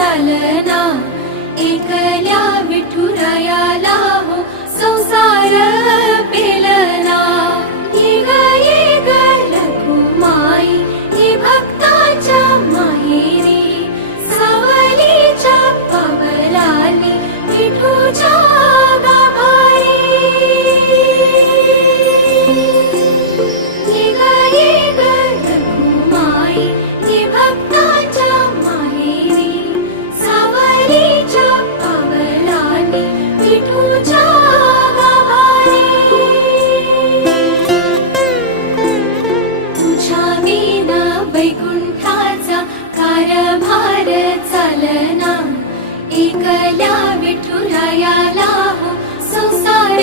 चालना, एकल्या विठुरायाला हो संसार पेलना। ये ग रखुमाई ही भक्ताच्या माहेरी, सावलीच्या पावलांनी विठूच्या गाभारी। ये ग रखुमाई ही भक्ताच्या माहेरी, सावलीच्या पावलांनी विठूच्या गाभारी। तुझ्या विना वैकुंठाचा कारभार चालना, एकल्या विठुरायाला हो संसार